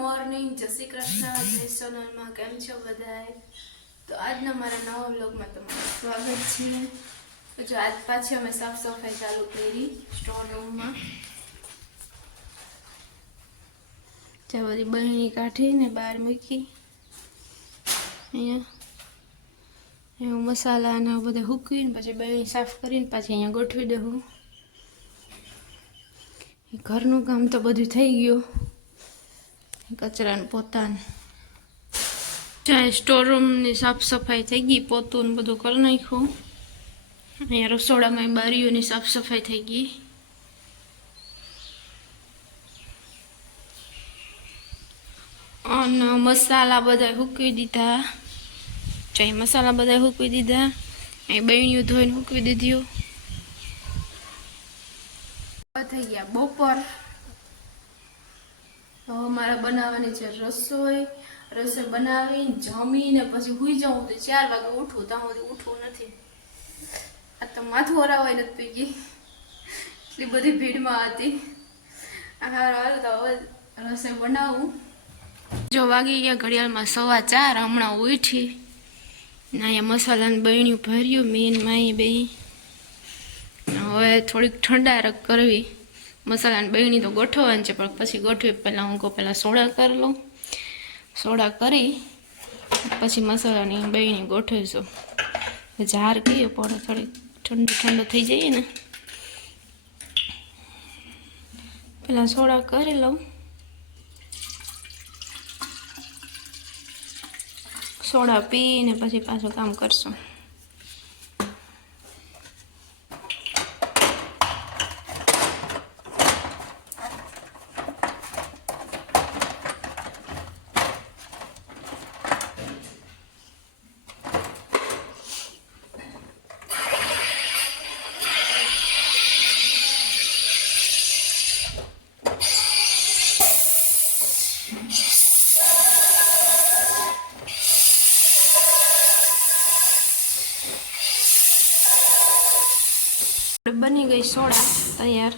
Morning, જય શ્રી કૃષ્ણ, જય સોનલમાં. કેમ છો બધાય? તો આજના મારા નવા વ્લોગમાં તમારું સ્વાગત છે. તો જો આજ પાછી અમે સાફ સફાઈ ચાલુ કરી સ્ટોર રૂમમાં. જ્યાં બધી બહેણી કાઢીને બહાર મૂકી. અહીંયા મસાલા ને બધા હૂકવીને પછી બહેણી સાફ કરીને પાછી અહીંયા ગોઠવી દઉં. ઘરનું કામ તો બધું થઈ ગયું, કચરાને પોતાને. ચાહે સ્ટોર રૂમની સાફ સફાઈ થઈ ગઈ, પોતું ને બધું કરી નાખ્યું. અહીંયા રસોડામાં બારીઓની સાફ સફાઈ થઈ ગઈ. અને મસાલા બધા હૂકવી દીધા. ચાહે મસાલા બધા હૂકવી દીધા. અહીં બહેણીઓ ધોઈને હૂકવી દીધી. થઈ ગયા બપોર. તો મારે બનાવવાની છે રસોઈ બનાવીને જમીને પછી સુઈ જાઉં. તો 4 વાગે ઉઠું, ત્યાં સુધી ઉઠવું નથી. આ તો માથું હરાવાય નથી પી ગઈ, એટલી બધી ભીડમાં હતી. તો હવે રસોઈ બનાવું. જો વાગી ગયા ઘડિયાળમાં 4:15. હમણાં ઉઠી ને અહીંયા મસાલાને બહેણ્યું ભર્યું, મેન માઈ બે. હવે થોડીક ઠંડા કરવી. મસાલાની બહેણી તો ગોઠવવાની છે, પણ પછી ગોઠવી પહેલાં હું પહેલાં સોડા કરી લઉં. સોડા કરી પછી મસાલાની બહેણી ગોઠવીશું. જાર કહીએ પણ થોડી ઠંડો થઈ જઈએ ને, પહેલાં સોડા કરી લઉં. સોડા પીને પછી પાછું કામ કરશું. બની ગઈ સોડા તૈયાર.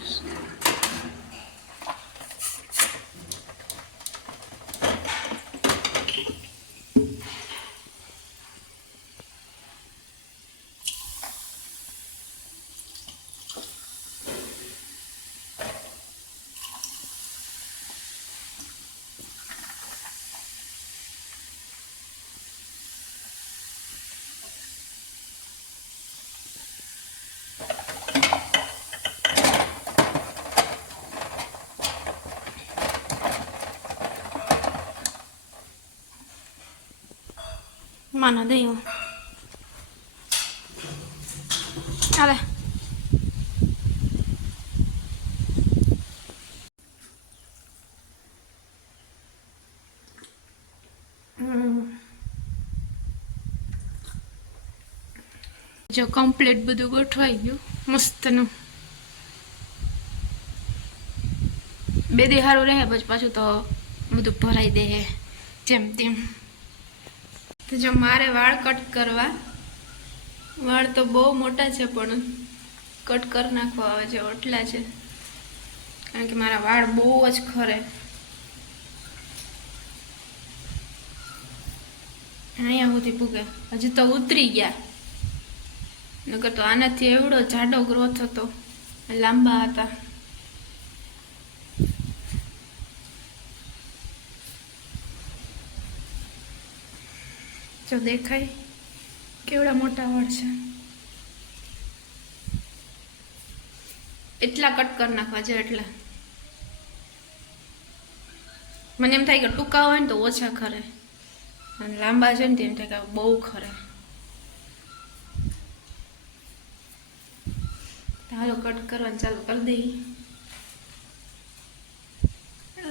Mana deh yo. Ale. જો કમ્પ્લીટ બધું ગોઠવાઈ ગયું મસ્તનું. બે દી સારું રહે પછી પાછું તો બધું ભરાઈ દે જેમ તેમ. તો જો મારે વાળ કટ કરવા, વાળ તો બહુ મોટા છે પણ કટ કરી નાખવા આવે છે એટલા છે, કારણ કે મારા વાળ બહુ જ ખરે. અહીંયા સુધી પૂગે, હજી તો ઉતરી ગયા, નકર તો આનાથી એવડો જાડો ગ્રોથ હતો, લાંબા હતા. જો દેખાય કેવડા મોટા વાળ છે. એટલા કટ કરી નાખવા છે. એટલા મને એમ થાય કે ટૂંકા હોય ને તો ઓછા ખરે, અને લાંબા છે ને તેમ થાય કે બહુ ખરે. હાલો કટ કરવાનું ચાલુ કરી દઈએ.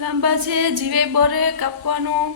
લાંબા છે, જીવે બોરે કાપવાનું.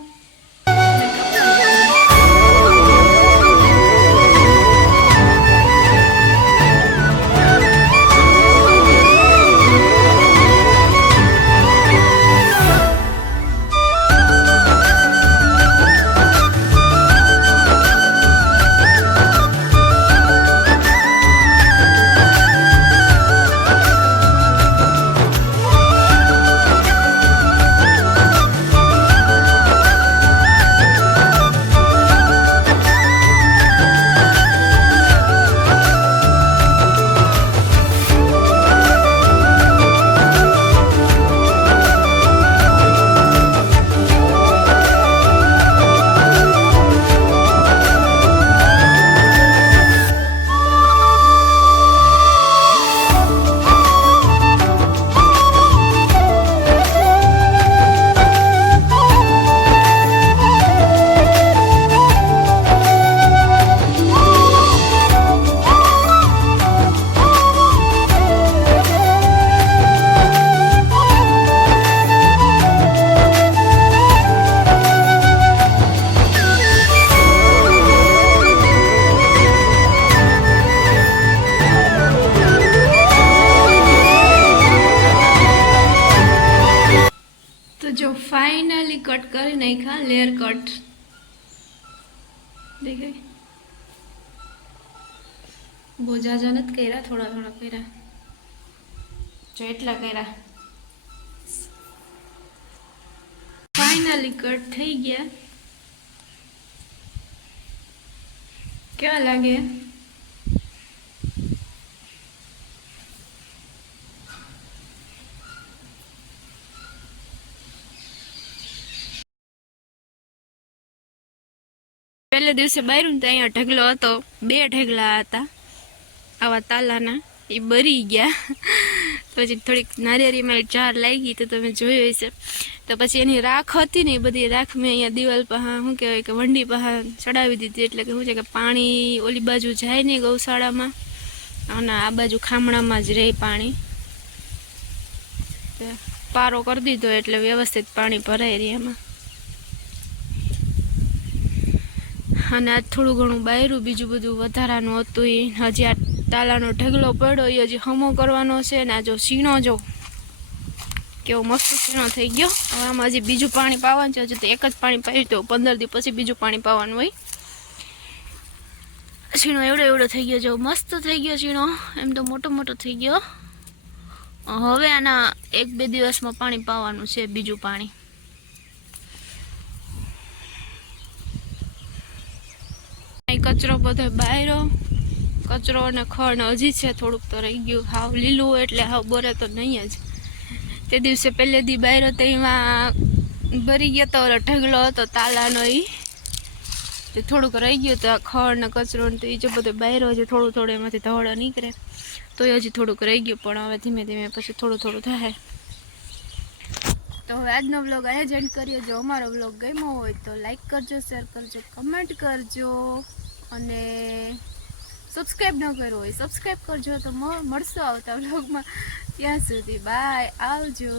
ફાઇનલી કટ કરી નાખ્યા લેયર કટ દેખાય બહુ જાજા નથી કર્યા થોડા થોડા કર્યા જો એટલા કર્યા ફાઇનલી કટ થઈ ગયા કેવા લાગે પહેલે દિવસે બાર્યું ને તો અહીંયા ઢગલો હતો 2 ઢગલા હતા આવા તાલાના એ બરી ગયા પછી થોડીક નારિયેળીમાં 4 લાગી તો તમે જોયું હશે તો પછી એની રાખ હતી ને એ બધી રાખ મેં અહીંયા દિવાલ પહા શું કહેવાય કે વંડી પહા ચડાવી દીધી એટલે કે શું છે કે પાણી ઓલી બાજુ જાય નહીં ગૌશાળામાં અને આ બાજુ ખામણામાં જ રહે પાણી પારો કરી દીધો એટલે વ્યવસ્થિત પાણી ભરાઈ રહે એમાં અને આ થોડું ઘણું બાયરું બીજું બધું વધારાનું હતું એ હજી આ તાલાનો ઢગલો પડ્યો એ હજી હમો કરવાનો છે ને આ જો સીણો જો કેવો મસ્ત સીણો થઈ ગયો હવે આમાં હજી બીજું પાણી પાવાનું છે હજી તો એક જ પાણી પાયું તો 15 દી પછી બીજું પાણી પાવાનું હોય સીણો એવડો થઈ ગયો જો મસ્ત થઈ ગયો સીણો એમ તો મોટો થઈ ગયો હવે આના 1-2 દિવસમાં પાણી પાવાનું છે બીજું પાણી કચરો બધો બાયરો કચરો અને ખડ હજી છે થોડુંક તો રહી ગયું હાવ લીલું એટલે હાવ બોરે તો નહીં જ તે દિવસે પહેલે દી બાયરો તો એમાં ભરી ગયો તો ઢગલો હતો તાલાનો એ થોડુંક રહી ગયું તો આ ખડ ને કચરો ને તો એ જો બધો બાયરો હજી થોડું એમાંથી ધોળો નીકળે તો એ હજી થોડુંક રહી ગયું પણ હવે ધીમે ધીમે પછી થોડું થાય તો હવે આજનો વ્લોગ અહીંયા જ એન્ડ કરીએ જો અમારો વ્લોગ ગમ્યો હોય તો લાઈક કરજો શેર કરજો કમેન્ટ કરજો અને સબસ્ક્રાઈબ ન કર્યો હોય સબસ્ક્રાઈબ કરજો તો મળશો આવતા વ્લોગમાં ત્યાં સુધી બાય આવજો